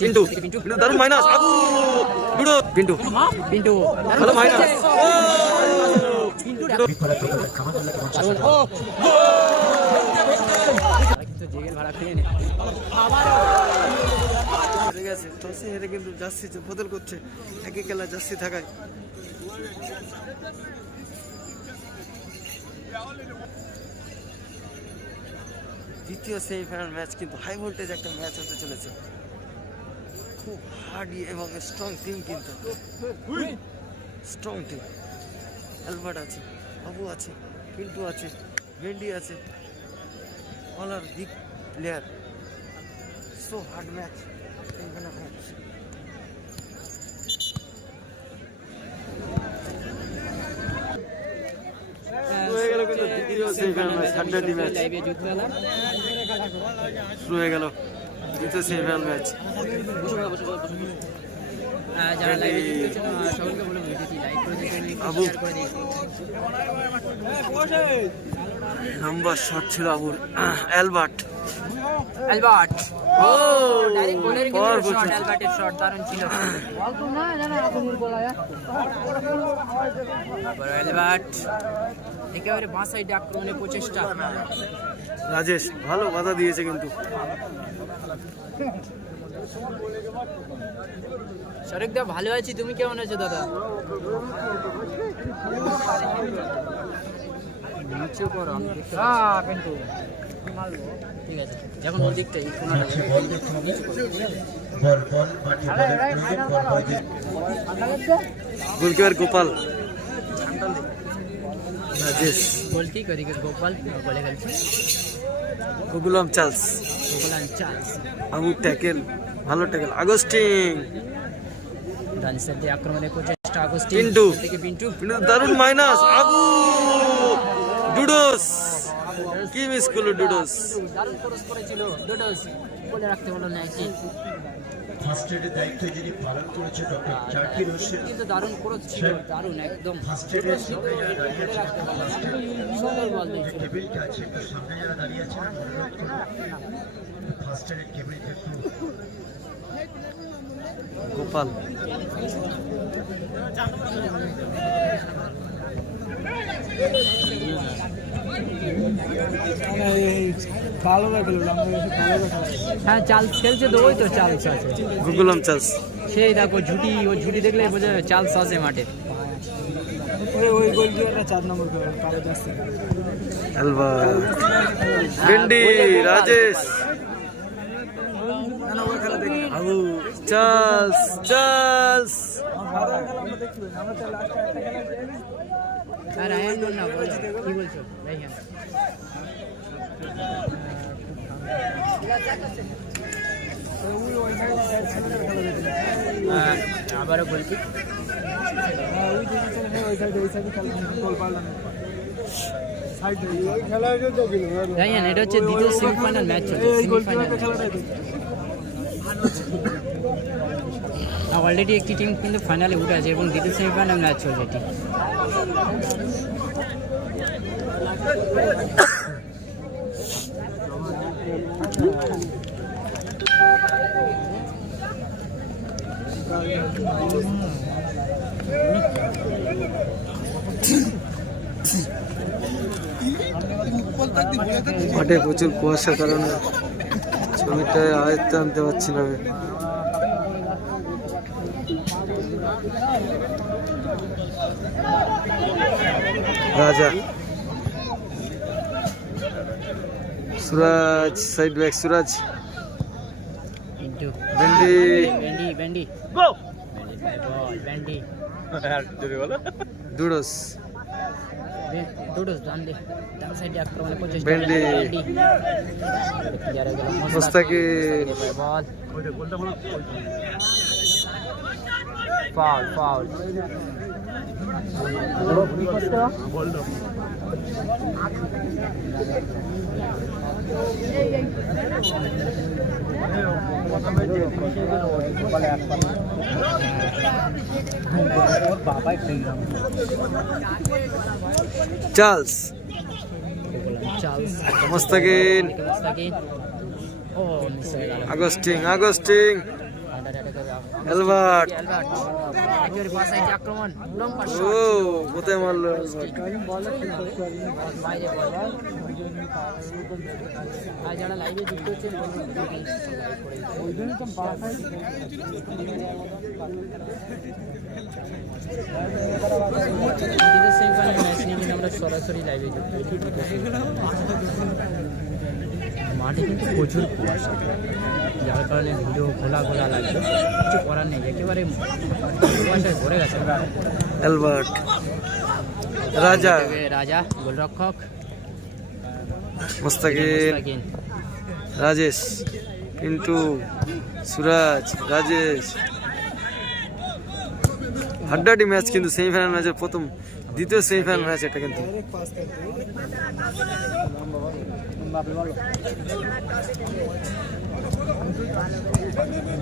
পিন্টু দারুণ মাইনাস আগু দুটো পিন্টু পিন্টু ভালো মাইনাস পিন্টু কিন্তু জেগেল ভাড়া খেয়ে নে হেরে গেছে টসে হেরে কিন্তু জার্সি বদল করছে একই খেলা জার্সি থাকায় দ্বিতীয় সেমিফাইনাল ম্যাচ কিন্তু হাই ভোল্টেজ একটা ম্যাচ হতে চলেছে খুব হার্ডি এবং স্ট্রং টিম কিন্তু স্ট্রং টিম অ্যালবার্ট আছে বাবু আছে পিন্টু আছে ভেন্ডি আছে all are big player so hard match semifinal match হয়ে গেল কিন্তু দ্বিতীয় সেমিফাইনাল ম্যাচ হাড্ডাহাড্ডি ম্যাচ শুরু হয়ে গেল দ্বিতীয় সেমিফাইনাল ম্যাচ যারা লাইভে যুক্ত আছেন সকলকে বলবো ভিডিওটি লাইক করে দিন শেয়ার করে দিন নাম্বার শট ছিল আবুর অ্যালবার্ট ও ডাইরেক্ট গোলের কিন্তু শট অ্যালবার্টের শট দারুণ ছিল বল তো না জানা আগুনের গোলায়া বড় অ্যালবার্ট একেবারে বাঁ সাইডে আক্রমণের প্রচেষ্টা রাজেশ ভালো বাধা দিয়েছে কিন্তু শরীক দা ভালো আছি তুমি কেমন আছো দাদা নিচে করো আমি দেখতে কিন্তু মারবো ঠিক আছে যখন ওর দিকটা এই কোণাটা গোলকিপার গোপাল রাজেশ গোলকিপার গোপাল বলে খেলছে গোকুলাম চার্লস আবু ট্যাকেল ভালো ট্যাকেল আগস্টিন ডান সাইডে আক্রমণের প্রচেষ্টা আগস্টিন পিন্টু দারুণ মাইনাস আগু ডুডোস কি মিস করলো ডুডোস দারুণ ক্রস করেছিল ডুডোস বলে রাখতে হলো না কি ফার্স্ট এডের দায়িত্ব যিনি পালন করেছে ডক্টর জাকির হোসেন কিন্তু দারুণ ক্রস ছিল দারুণ একদম ফার্স্ট এডের সুন্দর বল দিয়েছিল টেবিলটা আছে একটু সামনে যারা দাঁড়িয়ে আছেন অনুরোধ করুন ফার্স্ট এডের টেবিলটা একটু গোপাল হ্যাঁ চাল খেলছে তো ওই তো চালস আছে গুগলম চালস সেই দেখো ঝুটি ও ঝুটি দেখলে বোঝা যাবে চালস আছে মাঠে ওই গোলকিপারটা 4 নম্বর করে যাচ্ছে অ্যালবার্ট ভেন্ডি রাজেশ আবু চার্লস চার্লস আর আয়ান না বলছি কি বলছো রাইহান আবারও বলছি রাইহান এটা হচ্ছে দ্বিতীয় সেমিফাইনাল ম্যাচ চলছে অলরেডি একটি টিম কিন্তু ফাইনালে উঠে আছে এবং দ্বিতীয় সেমিফাইনাল ম্যাচ চলছে এটি মাঠে প্রচুর কুয়াশার কারণে ছবিটা আয়ত্তে আনতে পারছি না আমি রাজা সুরাজ সাইড ব্যাক সুরাজ ভেন্ডি ভেন্ডি ভেন্ডি ডুডোস ডান সাইডে আক্রমণের প্রচেষ্টা ভেন্ডি মুস্তাকিল বল ফাউল চার্লস মুস্তাকিল আগস্টিন অ্যালবার্ট একেবারে পাশ সাইডে আক্রমণ লম্বা ও কোথায় মারলো বাইরে বল আর যারা লাইভে যুক্ত হচ্ছেন ওই জন্য তো সেমিফাইনাল ম্যাচ নিয়ে কিন্তু আমরা সরাসরি লাইভে যুক্ত হচ্ছি। মাঠে কিন্তু প্রচুর কুয়াশা, যার কারণে ভিডিও খোলা খোলা লাগছে, কিছু করার নেই, একেবারে কুয়াশায় ভরে গেছে। অ্যালবার্ট রাজা রাজা গোলরক্ষক মুস্তাকিন রাজেশ পিন্টু সুরাজ রাজেশ হাড্ডাহাড্ডি ম্যাচ কিন্তু সেমিফাইনাল ম্যাচের প্রথম দ্বিতীয় সেমিফাইনাল ম্যাচ এটা কিন্তু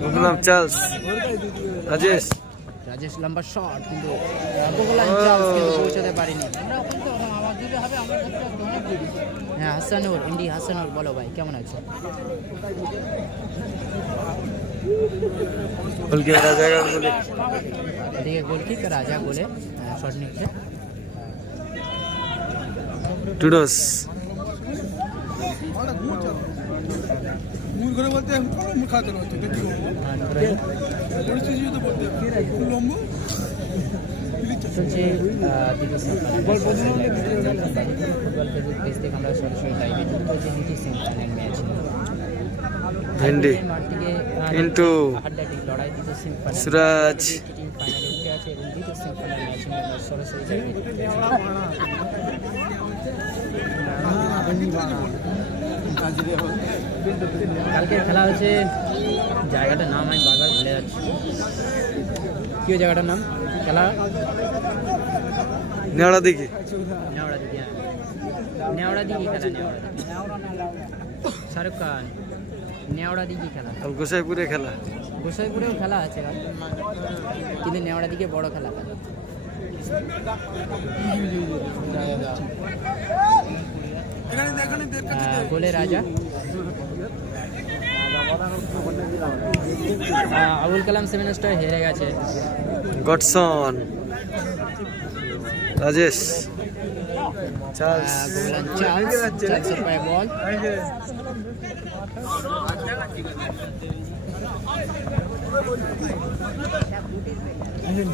গুগলাম চার্লস রাজেশ রাজেশ লম্বা শট কিন্তু পৌঁছাতে পারিনি। হ্যাঁ হাসানুর এমডি হাসানুর বলো ভাই কেমন আছো? এদিকে গোলকিক রাজা গোলে শট নিচ্ছে টুডোস চলছে ফুটবল ফেসবুক পেজ থেকে আমরা সরাসরি লাইভে যুক্ত হচ্ছি দ্বিতীয় সেমিফাইনাল ম্যাচ ভেন্ডি কিন্তু হাড্ডাহাড্ডি লড়াই দ্বিতীয় সেমিফাইনাল সুরাজ ফাইনালে উঠে আছে এবং দ্বিতীয় সেমিফাইনাল ম্যাচ নিয়ে আমরা সরাসরি কালকে খেলা হচ্ছে, জায়গাটার নাম আমি বারবার ভুলে যাচ্ছি, কি ওই জায়গাটার নাম খেলা? নেওড়া দিকে নেওড়া দিকে, হ্যাঁ নেওড়া দিকে খেলা, নেওড়া দিকে শাহরুখ খান নেওড়া দিকে খেলা, গোসাইপুরে খেলা, গোসাইপুরেও খেলা আছে কিন্তু নেওড়া দিকে বড় খেলা। গোলে রাজা আবুল কালাম সেভেন স্টার হেরে গেছে। গডসন রাজেশ চার্লস চার্লসের পায়ে বল,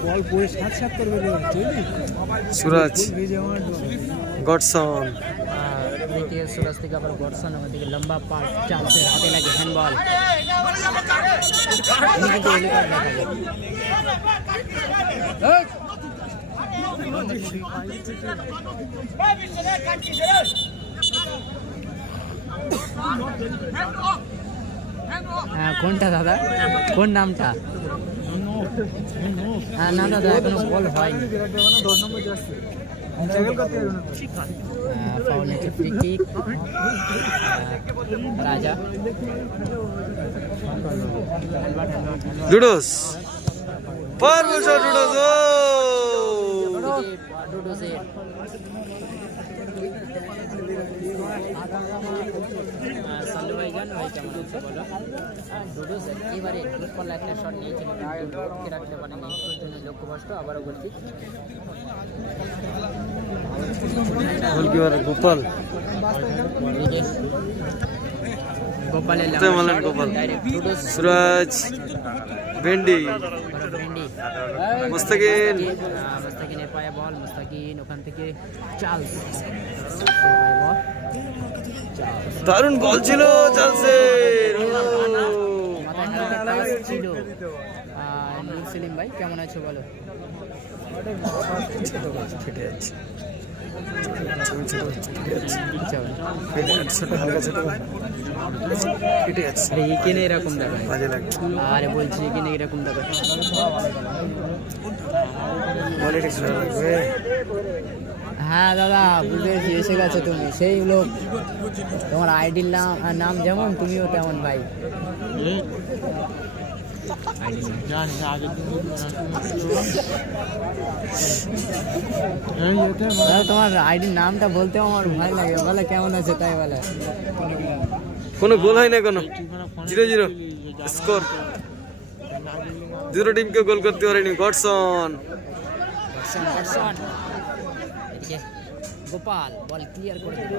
বল পড়ে সাত সাত করবে সুরাজ গডসন देखिए सूरज থেকে আবার গডসন, আমাদেরকে লম্বা পাস চার্লসের হাতে লাগে হ্যান্ডবল, হ্যাঁ কোনটা দাদা, কোন নামটা? হ্যাঁ না দাদা এখনো বল হয়নি। ফাউল নিচ্ছে, ফ্রি কিক রাজা ডুডোস পারভেজ ডুডোস ও ডুডোসের সাল্লু ভাইজান ভাই কেমন আছে বলো? ডুডোস এবারে ফুটবল একটা শট নিয়েছিল, রোডকে রাখতে পারেনি, ওর জন্য লক্ষ্যভ্রষ্ট। আবারও বলছি গোলকিপার গোপাল গোপালের গোপাল ডাইরেক্ট ডুডোস সুরাজ ভেন্ডি ভেন্ডি মুস্তাকিনের পায়ে বল, মুস্তাকিন ওখান থেকে চার্লস দারুণ বল ছিল চার্লসের ছিল। নুর সেলিম ভাই কেমন আছো বলো? ফেটে যাচ্ছে এখানে এরকম দেখায়, বাজে লাগছে, আরে বলছি এখানে এরকম দেখায়। হ্যাঁ দাদা বুঝতে পেরেছি, এসে গেছো তুমি, সেই লোক, তোমার আইডির নাম যেমন তুমিও তেমন ভাই। তোমার আইডির নামটা বলতেও আমার ভয় লাগে, বলে কেমন আছে তাই বলে। কোনো গোল হয় না, কোনো 0-0 স্কোর। দুটো টিমকে গোল করতে পারেনি গডসন। এদিকে গোপাল বল ক্লিয়ার করে দিল।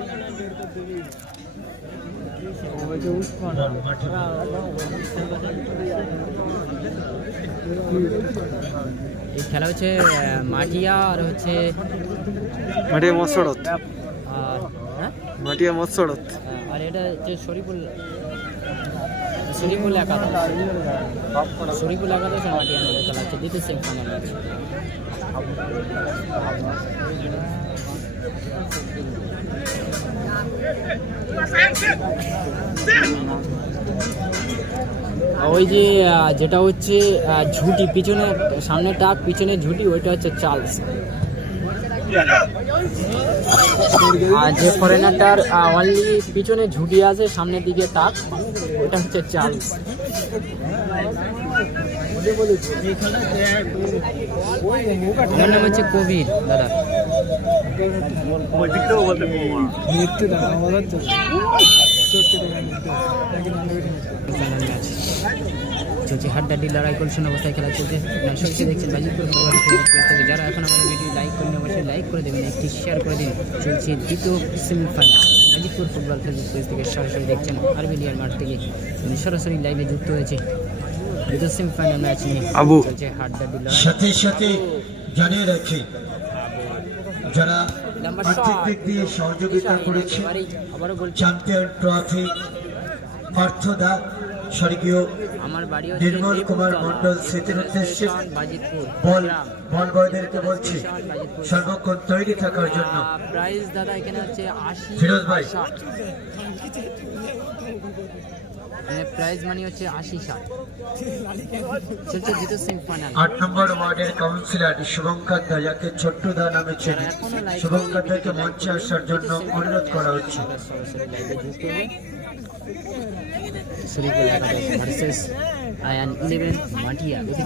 এই খেলা হচ্ছে মাটিয়া আর হচ্ছে মাটিয়া মৎসরত, আর হ্যাঁ মাটিয়া মৎসরত। আর এটা হচ্ছে শরীফুল একাদশ, শরীফুল একাদশ আর মাটিয়া মধ্যে খেলা হচ্ছে দ্বিতীয় সেমিফাইনাল ম্যাচ। ওই যে যেটা হচ্ছে ঝুটি, পিছনে সামনে টাক পিছনে ঝুটি, ওইটা হচ্ছে চার্লস। আর যে ফরেনারটার অনলি পিছনে ঝুটি আছে সামনের দিকে টাক, ওইটা হচ্ছে চার্লস। আমার নাম হচ্ছে কবির দাদা। চলছে হাড্ডাহাড্ডি লড়াই কলসন অবস্থায় খেলা চলছে। সবচেয়ে দেখছেন বাজিতপুর ফুটবল থেকে। যারা এখন আমাদের ভিডিও লাইক করেন অবশ্যই লাইক করে দেবেন, একটি শেয়ার করে দিন। চলছে দ্বিতীয় semifinal Bajitpur football Facebook page থেকে সরাসরি দেখছেন আরবিলিয়ার মাঠ থেকে সরাসরি লাইভে যুক্ত হয়েছে। দ্বিতীয় সেমিফাইনাল ম্যাচ নিয়ে চলছে হাড্ডাহাড্ডি লড়াই। সাথে সাথে জানিয়ে রাখি যারা আর্থিক দিক দিয়ে সহযোগিতা করেছে চ্যাম্পিয়ন ট্রফি অর্থদা স্বর্গীয় নির্মল কুমার মন্ডল স্মৃতির উদ্দেশ্যে বল বয়দেরকে বলছি সর্বক্ষণ তৈরি থাকার জন্য। প্রাইস দাদা এখানে হচ্ছে 80 ফিরোজ ভাই, প্রাইজ মানি হচ্ছে 80-60। চলছে দ্বিতীয় সেমিফাইনাল। 8 নম্বর ওয়ার্ডের কাউন্সিলর শুভঙ্কর দা, যাকে ছোট্ট দা নামে চেনে, শুভঙ্কর দাকে মঞ্চে আসার জন্য অনুরোধ করা হচ্ছে।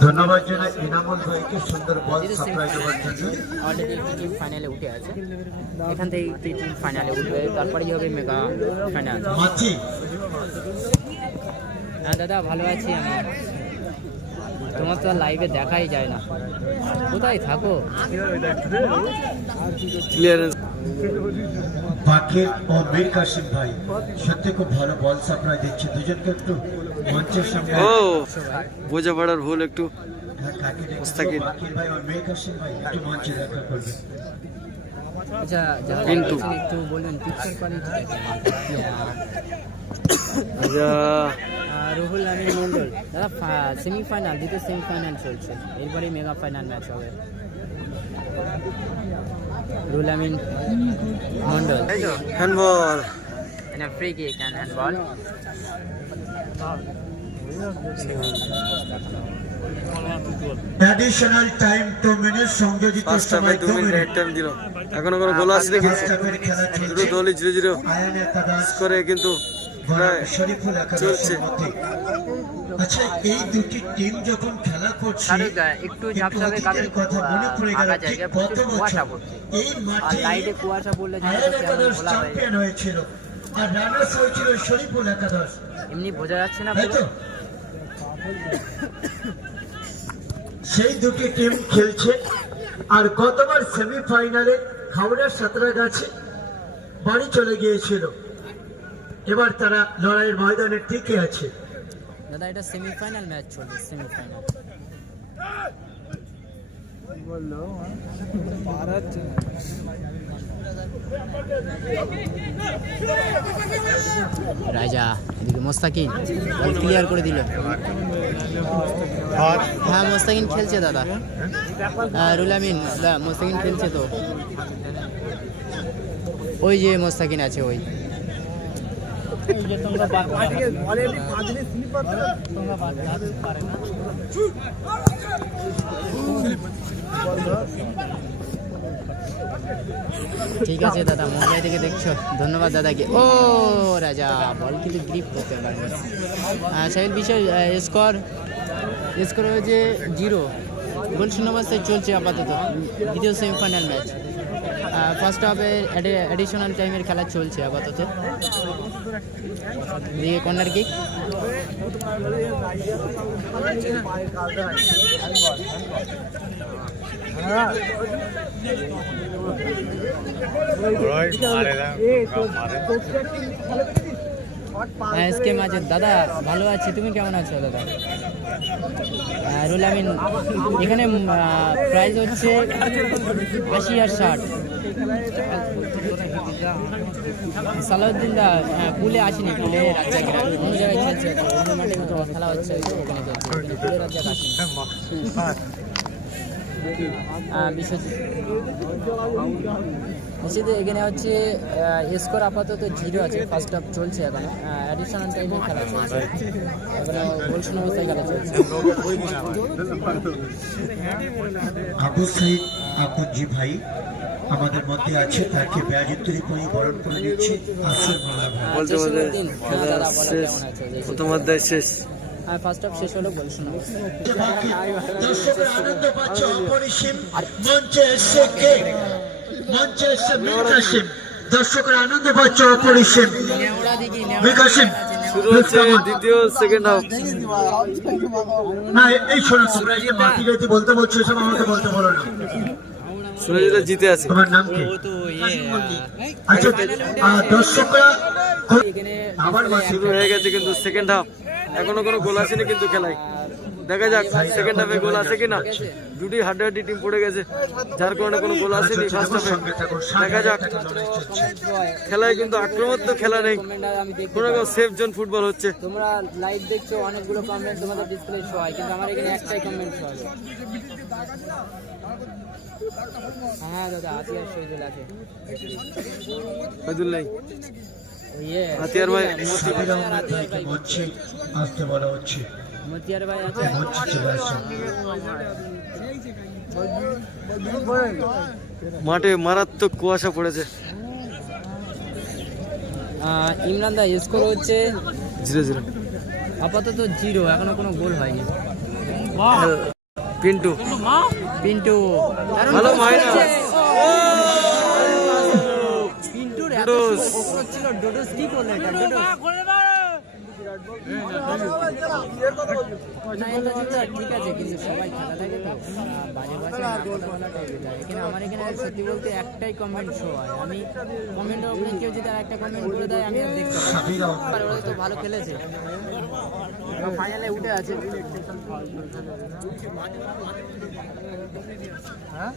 ধন্যবাদ জানাই ইনামুল ভাইকে সুন্দর বল সাপ্লাই দেওয়ার জন্য। অলরেডি টিম ফাইনালে উঠে আছে, এখান থেকে টিম ফাইনালে উঠবে, তারপরেই হবে মেগা ফাইনাল। হ্যাঁ দাদা ভালো আছি আমি, তোমার তো লাইভে দেখাই যায় না, কোথায় থাকো? বাকির ও মীর কাসিম ভাই সত্যি খুব ভালো বল সাপ্লাই দিচ্ছে, দুজনকে একটু মঞ্চের সামনে। ও বোঝাপড়ার ভুল একটু। বাকির ভাই ও মীর কাসিম ভাই একটু মঞ্চে দেখা করবে। আচ্ছা একটু বলবেন পিকচার কোয়ালিটি। রুহুল আমিন মন্ডল দাদা সেমিফাইনাল, দ্বিতীয় সেমিফাইনাল চলছে, এরপরেই মেগা ফাইনাল ম্যাচ হবে। Ruhul Amin Mondal handball, free kick and handball. Additional time 2 minute, সংযোজিত সময় 2 মিনিট। টাইম দিল, এখনো কোনো গোল আসলে কিন্তু দুটো দলই 0-0 করে কিন্তু শরীফুল একাদশের মধ্যে। আচ্ছা, এই দুটি টিম যখন খেলা করছে একটু ঝাপসাবে কারণ কথা মনে পড়ে গেল কত বছর এই মাঠে লাইটে কুয়াশা পড়লে একাদশ চ্যাম্পিয়ন হয়েছিল আর রানার্স হয়েছিল শরীফুল একাদশ। এমনি বোঝা যাচ্ছে না তাই তো? সেই দুটি টিম খেলছে আর গতবার সেমিফাইনালে হাওড়ার সাঁতরাগাছি বাড়ি চলে গিয়েছিল, এবার তারা লড়াইয়ের ময়দানে টিকে আছে। দাদা এটা সেমিফাইনাল ম্যাচ চলছে, সেমিফাইনাল। রাজা এদিকে মোস্তাকিন বল ক্লিয়ার করে দিল। হ্যাঁ মোস্তাকিন খেলছে দাদা, রুহুল আমিন মোস্তাকিন খেলছে তো, ওই যে মোস্তাকিন আছে ওই। ঠিক আছে দাদা, মুম্বাই থেকে দেখছো, ধন্যবাদ দাদাকে। ও রাজা বল কিন্তু গ্রিপ করতে পারেনি। সাহিল বিষয় স্কোর হয়েছে 0 গোল শূন্য অবস্থায় চলছে আপাতত দ্বিতীয় সেমিফাইনাল ম্যাচ। ফার্স্ট হাফে অ্যাডিশনাল টাইমের খেলা চলছে আপাতত। দিয়ে কর্নার কিক, এসকে মাঝে। দাদা ভালো আছি, তুমি কেমন আছো দাদা? রুল আমিন, এখানে প্রাইস হচ্ছে 80 আর 60। সালাউদ্দিন দা পুলে আসেনি, পুলে রাজ্জাক অন্য জায়গায় খেলছে, অন্য মাঠে খেলা হচ্ছে, ওখানে চলছে, পুলে রাজ্জাক আসেনি। বিশ্বজিৎ এখানে হচ্ছে স্কোর আপাতত 0 আছে, ফার্স্ট হাফ চলছে এখনো, অ্যাডিশনাল টাইমে খেলা চলছে, এখনো গোলশূন্য অবস্থায় খেলা চলছে। আবু সাইদ আকুঞ্জি ভাই আমাদের মধ্যে আছে, তাকে ব্যাজুত্তরি করে বরণ করে নিচ্ছি আসল মোল্লা ভাই। বলতে বলতে খেলা শেষ, প্রথম অধ্যায় শেষ। ফার্স্ট হাফ শেষ হলো গোলশূন্য অবস্থায়। দর্শকের আনন্দ পাচ্ছে অপরিসীম। মঞ্চে এসে কে? মঞ্চে এসে মিকাশিম। দর্শকের আনন্দ পাচ্ছে অপরিসীম। মিকাশিম শুরু হচ্ছে দ্বিতীয় সেকেন্ড হাফ। না এই শোনো, তোমরা যে মাটি গাইতে বলতে বলছো এসব আমাকে বলতে বলো না। সুরজিৎ জিতে আছে। তোমার নাম কি? আচ্ছা দর্শকরা আবার শুরু হয়ে গেছে কিন্তু সেকেন্ড হাফ, এখনো কোনো গোল আসেনি কিন্তু খেলায়। দেখা যাক সেকেন্ড হাফে গোল আসে কিনা। দুটি হাড্ডাহাড্ডি টিম পড়ে গেছে, যার কারণে কোনো গোল আসেনি ফার্স্ট হাফে। দেখা যাক, খেলায় কিন্তু আক্রমণাত্মক খেলা নেই, কোনো সেফ জোন ফুটবল হচ্ছে। তোমরা লাইভ দেখছো, অনেকগুলো কমেন্ট তোমাদের ডিসপ্লে শো হয়, কিন্তু আমার এখানে একটাই কমেন্ট শো হয়। হ্যাঁ দাদা, আতিয়ার শহীদুল আছে, শহীদুল নাই, ইয়ে হাতিয়ার ভাই। মঞ্চে আসতে বলা হচ্ছে। মতিয়ার ভাই আছে। মঞ্চে চলে আসুন। মাঠে মারাত্মক কুয়াশা পড়েছে। ইমরান দা স্কোর হচ্ছে 0-0 আপাতত 0, এখনো কোনো গোল হয়নি। পিন্টু পিন্টু ভালো মাইনাস। পিন্টুর এত ডোডোস। ওপর ছিল, ডোডোস কি করলো এটা? ডোডোস না, এটা যেটা ঠিক আছে, কিন্তু সবাই খেলা থাকে তো বাজে বাজে না কথা বলাটাই বেটার। এখানে আমার এখানে সত্যি বলতে একটাই কমেন্ট শো হয়। আমি কমেন্টের ওপরে কেউ যদি আর একটা কমেন্ট করে দেয় আমি আর দেখতে পাই না। ওরা তো ভালো খেলেছে, ফাইনালে উঠে আছে। হ্যাঁ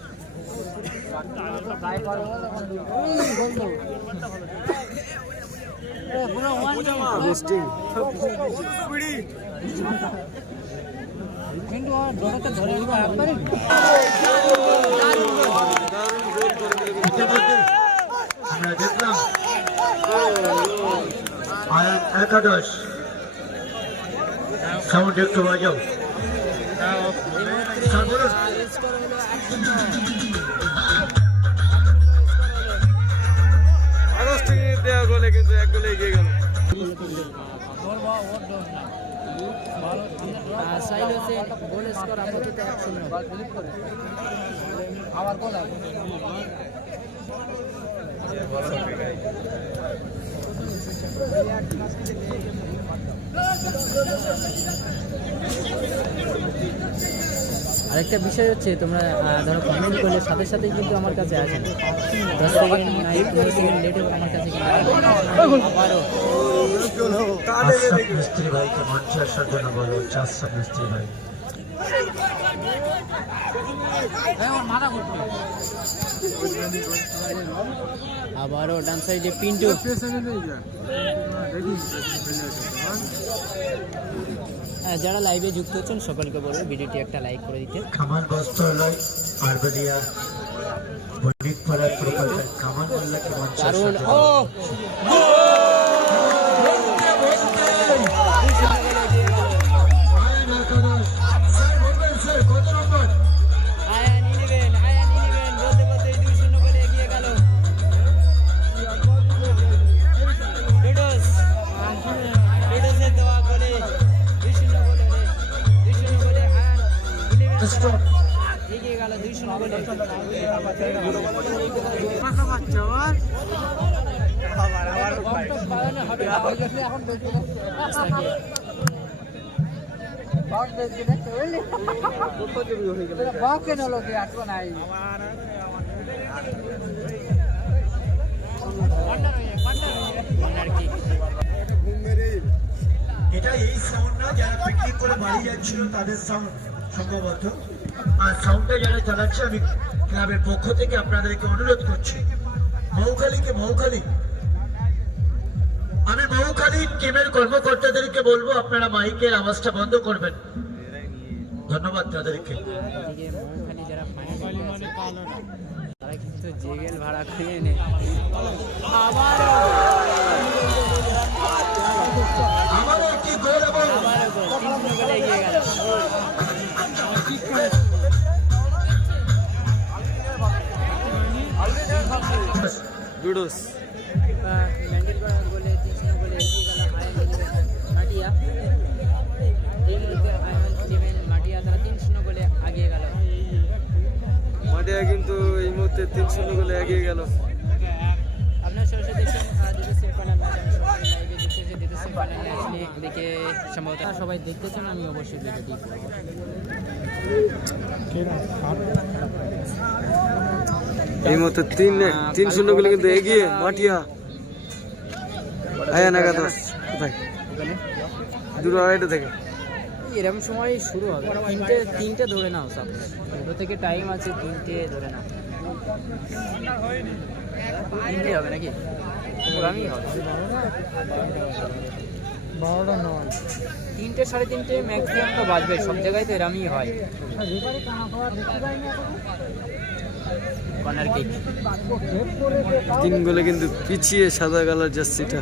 কিন্তু ডোনাকে ধরে একবারে আমরা দেখলাম আয়ান একাদশ সাউন্ড একটু বাজাও। আগস্ট দেওয়া গোলে কিন্তু এক গোলে এগিয়ে গেল। সাইল হোসেন গোল স্কোর আপাতত 1-0। আবার গোল আরেকটা বিষয় হচ্ছে, তোমরা ধরো কমেন্ট করলে সাথে সাথেই কিন্তু আমার কাছে আসে, 10 সেকেন্ড 15 সেকেন্ড লেটে আমার কাছে কিন্তু আবারও আশরাফ মিস্ত্রি ভাইকে মঞ্চে আসার জন্য বলো। আশরাফ মিস্ত্রি ভাই আবারও ডান সাইডে পিন্টু। যারা লাইভে যুক্ত হচ্ছেন সকলকে বলবো ভিডিওটি একটা লাইক করে দিতে। কামাল বস্ত্রালয় আরবেলিয়া বণিকপাড়া প্রকল্পের কামাল মোল্লাকে মঞ্চে আসার জন্য এগিয়ে গেল 2-0 গোলে। এটা এই সাউন্ড না, যারা পিকনিক করে বাড়ি যাচ্ছিল তাদের সাউন্ড সম্ভবত। আর সাউন্ডটা যারা চালাচ্ছে, আমি ক্লাবের পক্ষ থেকে আপনাদেরকে অনুরোধ করছি, মৌখালি আমি মৌখালি টিমের কর্মকর্তাদেরকে বলবো আপনারা মাইকের আওয়াজটা বন্ধ করবেন। ধন্যবাদ তাদেরকে। এদিকে মৌখালি যারা ফাইনালে আছে তারা কিন্তু জেগেল ভাড়া করে এনে আমারও একটি গোল এবং 3-0 গোলে এগিয়ে গেল। ডুডোস ম্যান্ডেল গোলে 3-0 গোলে এগিয়ে গেল মাটিয়া। এই মুহূর্তে আয়মান ইলেভেন মাটিয়া তারা 3-0 গোলে এগিয়ে গেল। মাটিয়া কিন্তু এই মুহূর্তে 3-0 গোলে এগিয়ে গেল। আপনার সরাসরি দেখছেন দ্বিতীয় ফাইনাল ম্যাচ। আমি সরাসরি লাইভে দেখতেছি দ্বিতীয় ফাইনাল ম্যাচ দেখে সম্ভবত সবাই দেখতেছেন, আমি অবশ্যই ভিডিওটি এই মুহূর্তে 3-0 গোলে কিন্তু এগিয়ে মাটিয়া। আয়ান একাদশ কোথায়? 2:30 থেকে এরকম সময় শুরু হবে। তিনটে ধরে নাও, সব 2 থেকে টাইম আছে, 3টে ধরে নাও। 3টে হবে নাকি? পুরানি হবে 3টে 3:30 ম্যাক্সিমাম তো বাজবে, সব জায়গায় তো এরমই হয়। কর্নার কিক 3 গোলে কিন্তু পিছিয়ে সাদা কালার জার্সিটা।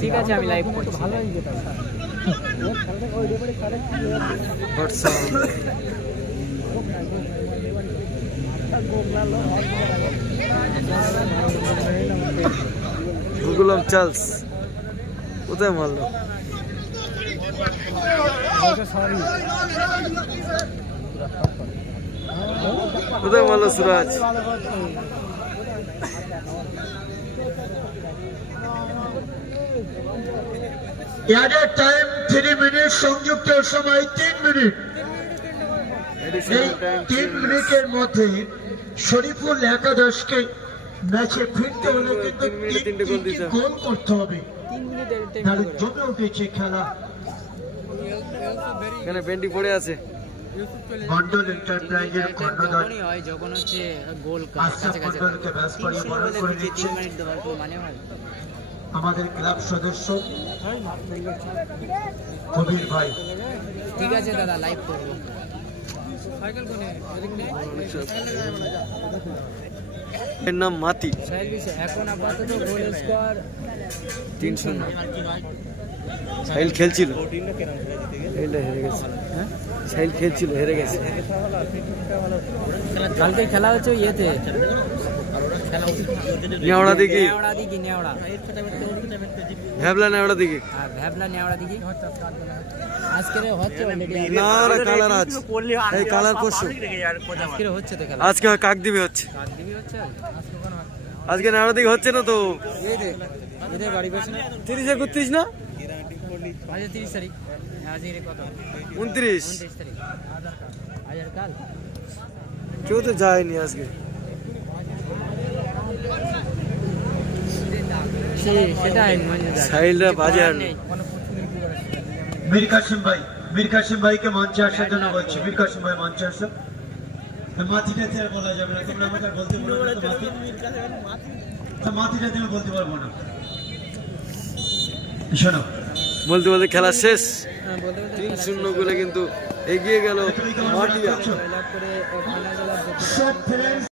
ঠিক আছে, আমি লাইভ করছি। গুগলম চার্লস কোথায় মারলো? কোথায় মারলো সুরাজ? এর টাইম 3 মিনিট, সংযুক্ত সময় 3 মিনিট। এই 3 মিনিটের মধ্যে শরীফুল একাদশকে ম্যাচে ফিরতে হলে কিন্তু 3টি গোল করতে হবে। 3 মিনিটের তাহলে জমে উঠেছে খেলা। এখানে বেন্ডি পড়ে আছে। মন্ডল এন্টারপ্রাইজের কর্ণধার তখনই হয় যখন হচ্ছে গোল আশরাফ কাছাকাছি। মন্ডলকে ব্যাস করিয়ে বরণ করে 3 দিচ্ছে মিনিট দেওয়ার কোনো মানে হয়? আমাদের ক্লাব সদস্য কবির ভাই। ঠিক আছে দাদা, লাইভ করবো। এর নাম মাতি। এখন আপাতত গোল স্কোর 3-0। সাহিল খেলছিল, এটা হেরে গেছে। হ্যাঁ, সাহিল খেলছিল, হেরে গেছে। কালকে খেলা হচ্ছে ইয়েতে নেওড়া দিঘি, নেওড়া দিঘি, নেওড়া ভ্যাবলা নেওড়া দিঘি। আর ভ্যাবলা নেওড়া দিঘি আজকে হচ্ছে অলরেডি। না কালার আজ, এই কালার পরশু। আজকে হচ্ছে তো খেলা। আজকে কাকদ্বীপে হচ্ছে। কাকদ্বীপে হচ্ছে আজকে নেওড়া দিঘি হচ্ছে না তো। এই দেখ, এদের বাড়ি পাশে না 30-31 না? আজ 30 তারিখ। আজ এর কত? 29 তারিখ। আজ আর কাল কেউ তো যায়নি আজকে। সেটাই সাহিলরা বাজার মীর কাসিম ভাইকে মঞ্চে আসার জন্য বলছি। মীর কাসিম ভাই মঞ্চে আসো। মাটিটাতে আর বলা যাবে না, তোমরা আমাকে আর বলতে পারবে না। মাটিটাতে আমি বলতে পারবো না। শোনো, বলতে বলতে খেলা শেষ। 3-0 গোলে কিন্তু এগিয়ে গেল মাটিয়া। সব ফ্রেন্ডস